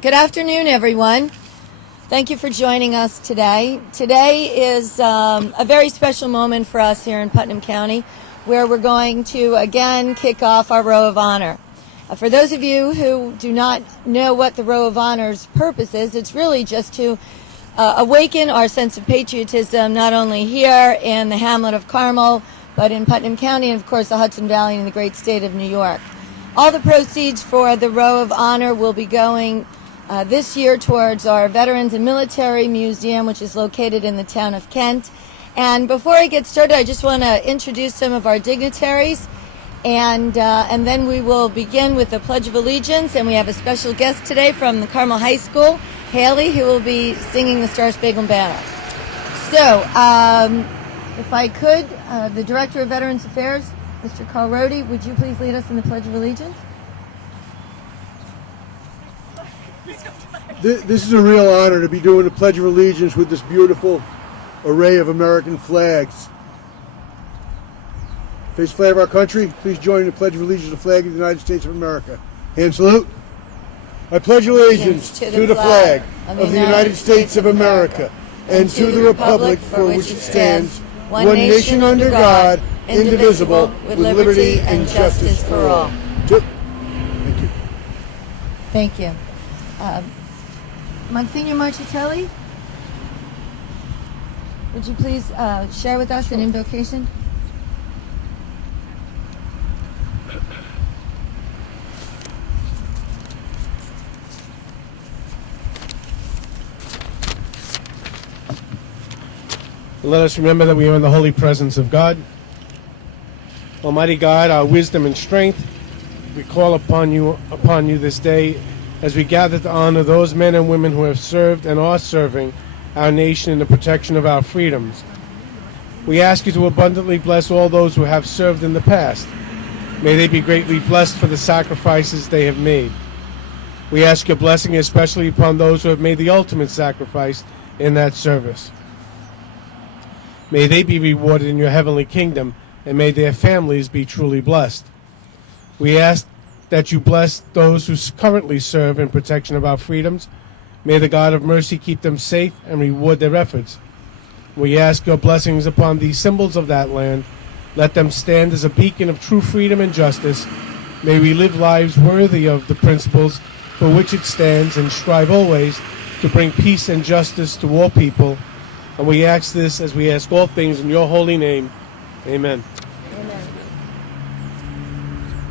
Good afternoon, everyone. Thank you for joining us today. Today is a very special moment for us here in Putnam County, where we're going to again kick off our Row of Honor. For those of you who do not know what the Row of Honor's purpose is, it's really just to awaken our sense of patriotism, not only here in the hamlet of Carmel, but in Putnam County and, of course, the Hudson Valley and the great state of New York. All the proceeds for the Row of Honor will be going this year towards our Veterans and Military Museum, which is located in the town of Kent. And before I get started, I just want to introduce some of our dignitaries, and then we will begin with the Pledge of Allegiance. And we have a special guest today from the Carmel High School, Haley, who will be singing the Star Spangled Banner. So, if I could, the Director of Veterans Affairs, Mr. Carl Rohde, would you please lead us in the Pledge of Allegiance? This is a real honor to be doing the Pledge of Allegiance with this beautiful array of American flags. Face the flag of our country. Please join the Pledge of Allegiance to the flag of the United States of America. Hand salute. I pledge allegiance to the flag of the United States of America and to the republic for which it stands, one nation under God, indivisible, with liberty and justice for all. Thank you. Thank you. Monsignor Marchitelli, would you please share with us an invocation? Let us remember that we are in the holy presence of God. Almighty God, our wisdom and strength, we call upon you this day as we gather to honor those men and women who have served and are serving our nation in the protection of our freedoms. We ask you to abundantly bless all those who have served in the past. May they be greatly blessed for the sacrifices they have made. We ask your blessing especially upon those who have made the ultimate sacrifice in that service. May they be rewarded in your heavenly kingdom, and may their families be truly blessed. We ask that you bless those who currently serve in protection of our freedoms. May the God of mercy keep them safe and reward their efforts. We ask your blessings upon these symbols of that land. Let them stand as a beacon of true freedom and justice. May we live lives worthy of the principles for which it stands and strive always to bring peace and justice to all people. And we ask this as we ask all things in your holy name. Amen. Amen.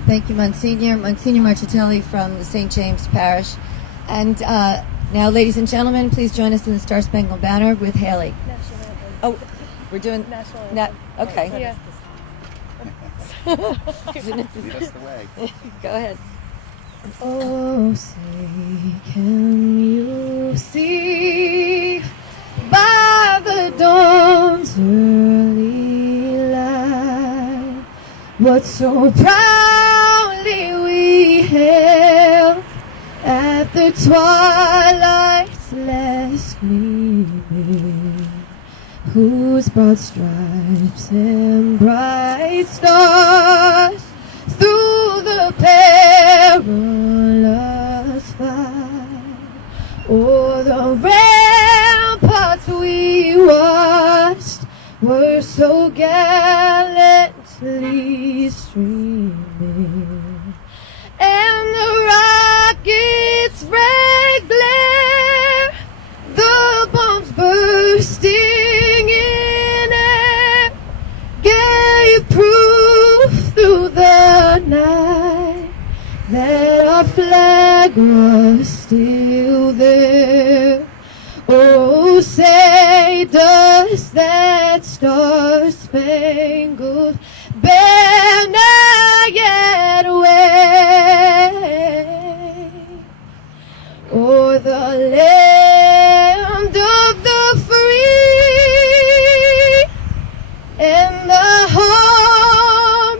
Thank you, Monsignor. Monsignor Marchitelli from the St. James Parish. And now, ladies and gentlemen, please join us in the Star Spangled Banner with Haley. Oh, we're doing national. Okay. Yeah. Lead us the way. Go ahead. Oh, say, can you see by the dawn's early light what so proudly we hailed at the twilight's last gleaming, whose broad stripes and bright stars through the perilous fight o'er the ramparts we watched were so gallantly streaming, and the rocket's red glare, the bombs bursting in air, gave proof through the night that our flag was still there. Oh, say, does that star-spangled banner yet wave o'er the land of the free and the home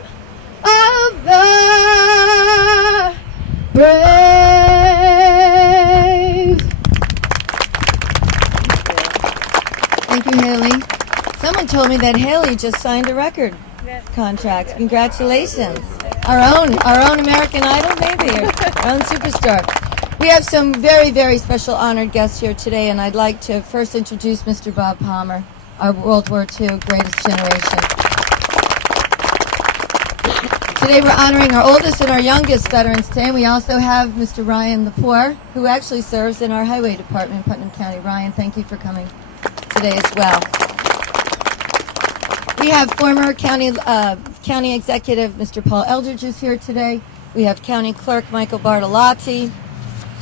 of the brave? Thank you, Haley. Someone told me that Haley just signed a record contract. Congratulations. our own American Idol, maybe, or our own superstar. We have some very, very special honored guests here today, and I'd like to first introduce Mr. Bob Palmer, our World War II Greatest Generation. Today we're honoring our oldest and our youngest veterans today, and we also have Mr. Ryan Lepore, who actually serves in our Highway Department in Putnam County. Ryan, thank you for coming today as well. We have former county executive Mr. Paul Eldridge is here today. We have County Clerk Michael Bartolotti.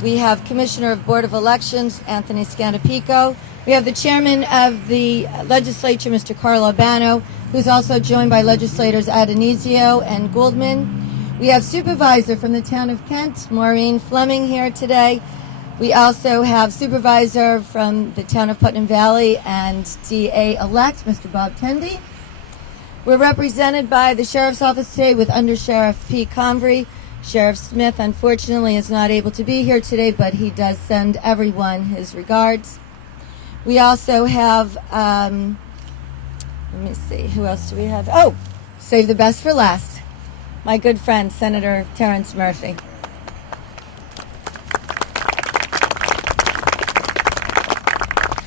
We have Commissioner of Board of Elections Anthony Scandapico. We have the Chairman of the Legislature, Mr. Carl Albano, who's also joined by legislators Adonisio and Gouldman. We have Supervisor from the town of Kent, Maureen Fleming, here today. We also have Supervisor from the town of Putnam Valley and DA-elect, Mr. Bob Tendy. We're represented by the Sheriff's Office today with Under Sheriff P. Convery. Sheriff Smith, unfortunately, is not able to be here today, but he does send everyone his regards. We also have, let me see, who else do we have? Oh, save the best for last. My good friend, Senator Terrence Murphy.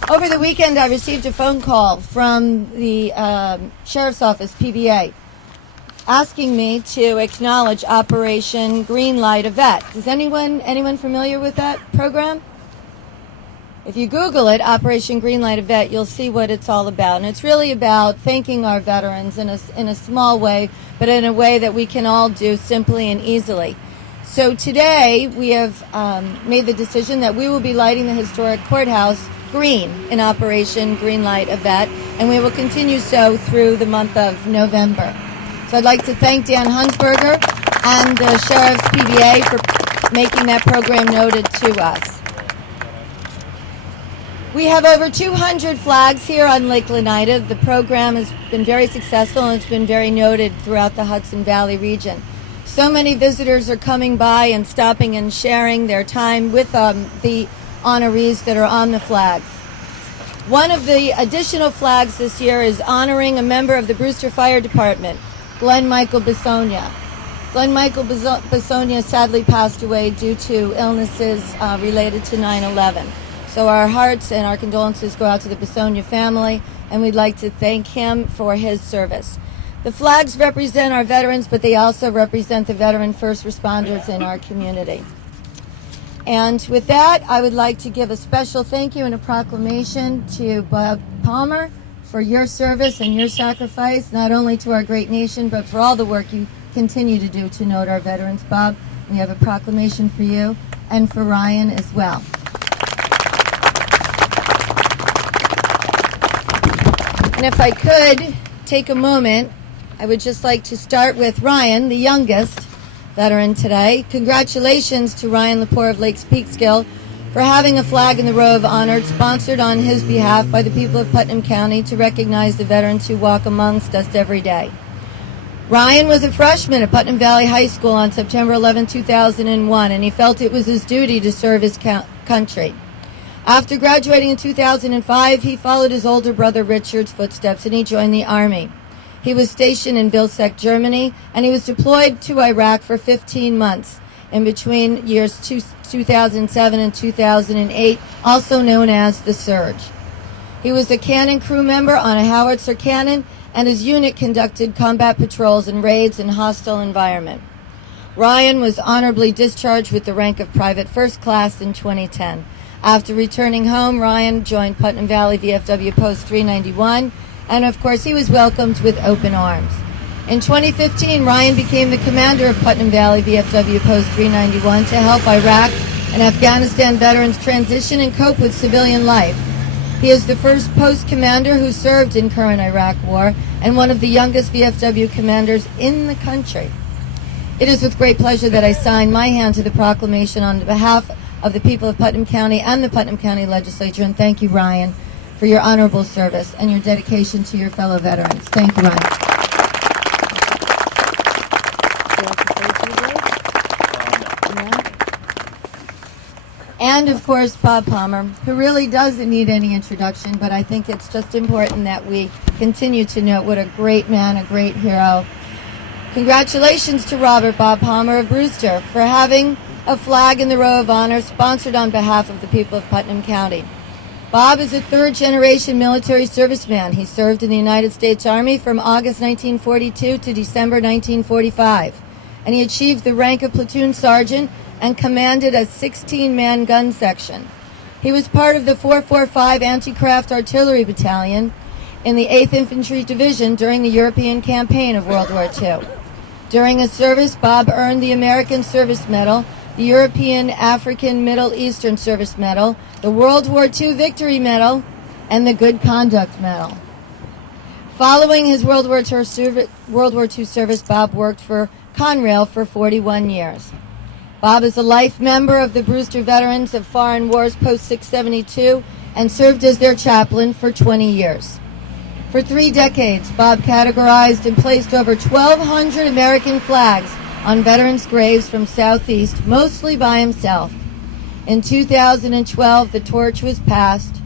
Over the weekend, I received a phone call from the Sheriff's Office, PBA, asking me to acknowledge Operation Greenlight Yvette. Is anyone familiar with that program? If you Google it, Operation Greenlight Yvette, you'll see what it's all about. And it's really about thanking our veterans in a small way, but in a way that we can all do simply and easily. So today, we have made the decision that we will be lighting the historic courthouse green in Operation Greenlight Yvette, and we will continue so through the month of November. So I'd like to thank Dan Hunsberger and the Sheriff's PBA for making that program noted to us. We have over 200 flags here on Lake Lenita. The program has been very successful and it's been very noted throughout the Hudson Valley region. So many visitors are coming by and stopping and sharing their time with the honorees that are on the flags. One of the additional flags this year is honoring a member of the Brewster Fire Department, Glenn Michael Bisogna. Glenn Michael Bisogna sadly passed away due to illnesses related to 9/11. So our hearts and our condolences go out to the Bisogna family, and we'd like to thank him for his service. The flags represent our veterans, but they also represent the veteran first responders in our community. And with that, I would like to give a special thank you and a proclamation to Bob Palmer for your service and your sacrifice, not only to our great nation, but for all the work you continue to do to note our veterans. Bob, we have a proclamation for you and for Ryan as well. And if I could take a moment, I would just like to start with Ryan, the youngest veteran today. Congratulations to Ryan Lepore of Lakes Peekskill for having a flag in the row of honor sponsored on his behalf by the people of Putnam County to recognize the veterans who walk amongst us every day. Ryan was a freshman at Putnam Valley High School on September 11, 2001, and he felt it was his duty to serve his country. After graduating in 2005, he followed his older brother Richard's footsteps and he joined the Army. He was stationed in Vilseck, Germany, and he was deployed to Iraq for 15 months in between years 2007 and 2008, also known as the Surge. He was a cannon crew member on a howitzer cannon, and his unit conducted combat patrols and raids in hostile environment. Ryan was honorably discharged with the rank of Private First Class in 2010. After returning home, Ryan joined Putnam Valley VFW Post 391, and of course he was welcomed with open arms. In 2015, Ryan became the commander of Putnam Valley VFW Post 391 to help Iraq and Afghanistan veterans transition and cope with civilian life. He is the first post commander who served in current Iraq war and one of the youngest VFW commanders in the country. It is with great pleasure that I sign my hand to the proclamation on behalf of the people of Putnam County and the Putnam County Legislature, and thank you, Ryan, for your honorable service and your dedication to your fellow veterans. Thank you, Ryan. And, of course, Bob Palmer, who really doesn't need any introduction, but I think it's just important that we continue to note what a great man, a great hero. Congratulations to Robert Bob Palmer of Brewster for having a flag in the Row of Honor sponsored on behalf of the people of Putnam County. Bob is a third-generation military serviceman. He served in the United States Army from August 1942 to December 1945, and he achieved the rank of platoon sergeant and commanded a 16-man gun section. He was part of the 445 Anti-Craft Artillery Battalion in the 8th Infantry Division during the European campaign of World War II. During his service, Bob earned the American Service Medal, the European, African, Middle Eastern Service Medal, the World War II Victory Medal, and the Good Conduct Medal. Following his World War II service, Bob worked for Conrail for 41 years. Bob is a life member of the Brewster Veterans of Foreign Wars Post 672 and served as their chaplain for 20 years. For 3 decades, Bob categorized and placed over 1,200 American flags on veterans' graves from Southeast, mostly by himself. In 2012, the torch was passed,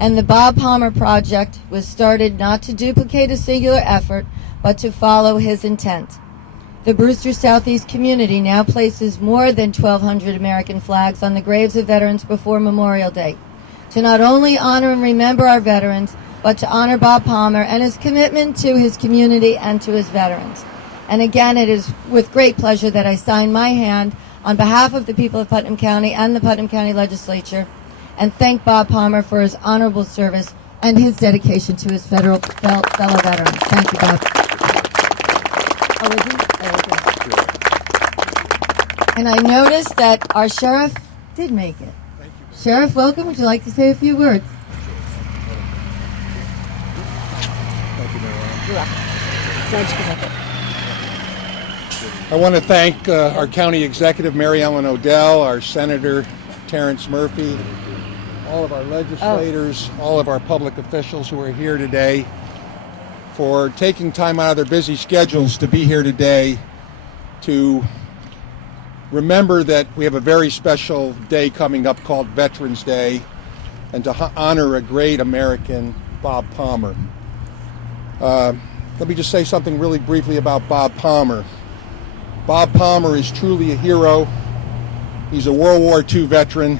and the Bob Palmer Project was started not to duplicate a singular effort, but to follow his intent. The Brewster Southeast community now places more than 1,200 American flags on the graves of veterans before Memorial Day, to not only honor and remember our veterans, but to honor Bob Palmer and his commitment to his community and to his veterans. And again, it is with great pleasure that I sign my hand on behalf of the people of Putnam County and the Putnam County Legislature and thank Bob Palmer for his honorable service and his dedication to his fellow veterans. Thank you, Bob. Oh, is he? Oh, okay. And I noticed that our sheriff did make it. Thank you. Sheriff, welcome. Would you like to say a few words? Thank you, Mayor. Judge Connecticut. I want to thank our county executive, Mary Ellen Odell, our Senator Terrence Murphy, all of our legislators, all of our public officials who are here today for taking time out of their busy schedules to be here today to remember that we have a very special day coming up called Veterans Day and to honor a great American, Bob Palmer. Let me just say something really briefly about Bob Palmer. Bob Palmer is truly a hero. He's a World War II veteran,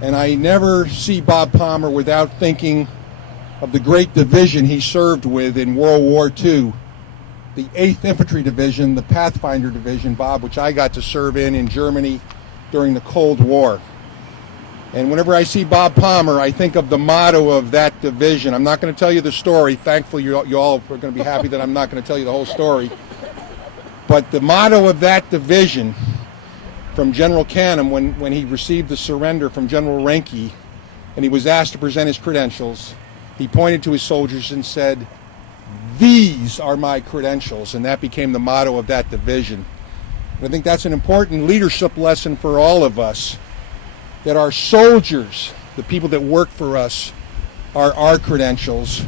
and I never see Bob Palmer without thinking of the great division he served with in World War II, the 8th Infantry Division, the Pathfinder Division, Bob, which I got to serve in Germany during the Cold War. And whenever I see Bob Palmer, I think of the motto of that division. I'm not going to tell you the story. Thankfully, you all are going to be happy that I'm not going to tell you the whole story. But the motto of that division from General Canham when he received the surrender from General Renke and he was asked to present his credentials, he pointed to his soldiers and said, "These are my credentials," and that became the motto of that division. And I think that's an important leadership lesson for all of us, that our soldiers, the people that work for us, are our credentials.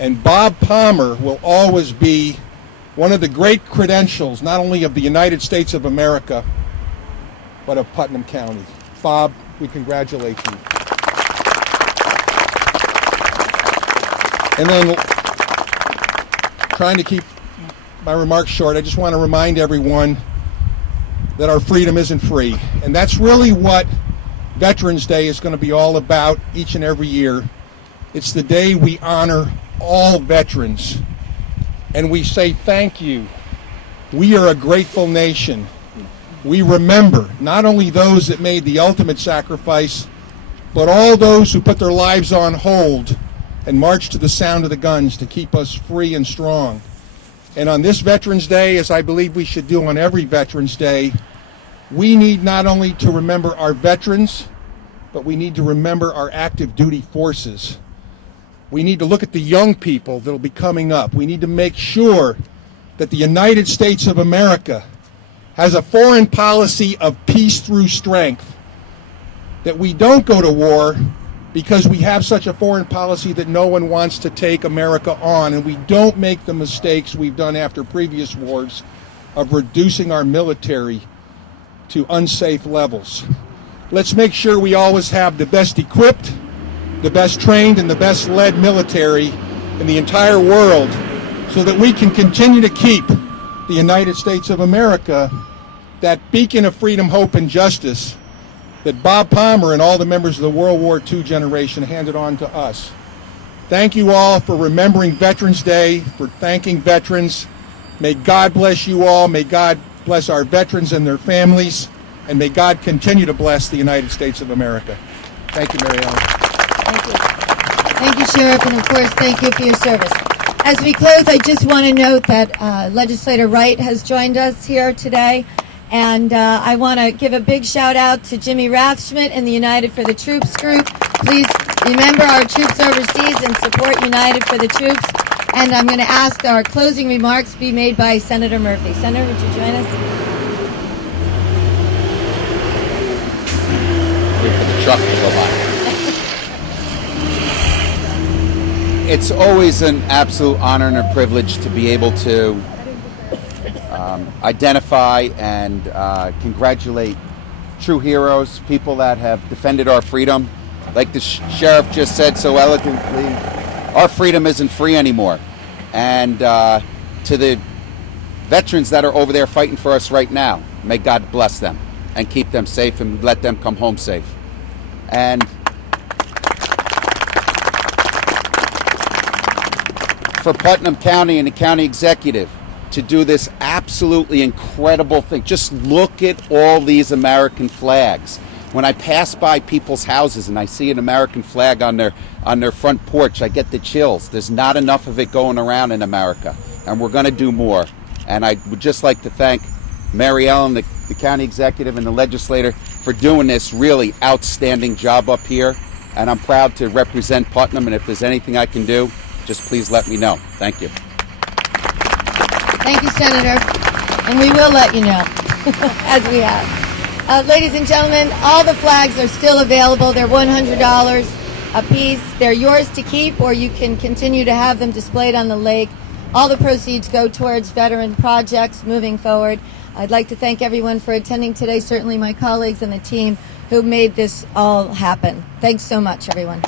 And Bob Palmer will always be one of the great credentials, not only of the United States of America, but of Putnam County. Bob, we congratulate you. And then, trying to keep my remarks short, I just want to remind everyone that our freedom isn't free. And that's really what Veterans Day is going to be all about each and every year. It's the day we honor all veterans and we say thank you. We are a grateful nation. We remember not only those that made the ultimate sacrifice, but all those who put their lives on hold and marched to the sound of the guns to keep us free and strong. And on this Veterans Day, as I believe we should do on every Veterans Day, we need not only to remember our veterans, but we need to remember our active duty forces. We need to look at the young people that will be coming up. We need to make sure that the United States of America has a foreign policy of peace through strength, that we don't go to war because we have such a foreign policy that no one wants to take America on, and we don't make the mistakes we've done after previous wars of reducing our military to unsafe levels. Let's make sure we always have the best equipped, the best trained, and the best led military in the entire world so that we can continue to keep the United States of America, that beacon of freedom, hope, and justice that Bob Palmer and all the members of the World War II generation handed on to us. Thank you all for remembering Veterans Day, for thanking veterans. May God bless you all. May God bless our veterans and their families. And may God continue to bless the United States of America. Thank you, Mary Ellen. Thank you. Thank you, Sheriff, and of course, thank you for your service. As we close, I just want to note that Legislator Wright has joined us here today. And I want to give a big shout out to Jimmy Rathschmidt and the United for the Troops group. Please remember our troops overseas and support United for the Troops. And I'm going to ask our closing remarks be made by Senator Murphy. Senator, would you join us? Wait for the truck to go by. It's always an absolute honor and a privilege to be able to identify and congratulate true heroes, people that have defended our freedom. Like the sheriff just said so eloquently, our freedom isn't free anymore. And to the veterans that are over there fighting for us right now, may God bless them and keep them safe and let them come home safe. And for Putnam County and the county executive to do this absolutely incredible thing. Just look at all these American flags. When I pass by people's houses and I see an American flag on their front porch, I get the chills. There's not enough of it going around in America, and we're going to do more. And I would just like to thank Mary Ellen, the county executive, and the legislator for doing this really outstanding job up here. And I'm proud to represent Putnam, and if there's anything I can do, just please let me know. Thank you. Thank you, Senator. And we will let you know, as we have. Ladies and gentlemen, all the flags are still available. They're $100 a piece. They're yours to keep, or you can continue to have them displayed on the lake. All the proceeds go towards veteran projects moving forward. I'd like to thank everyone for attending today, certainly my colleagues and the team who made this all happen. Thanks so much, everyone.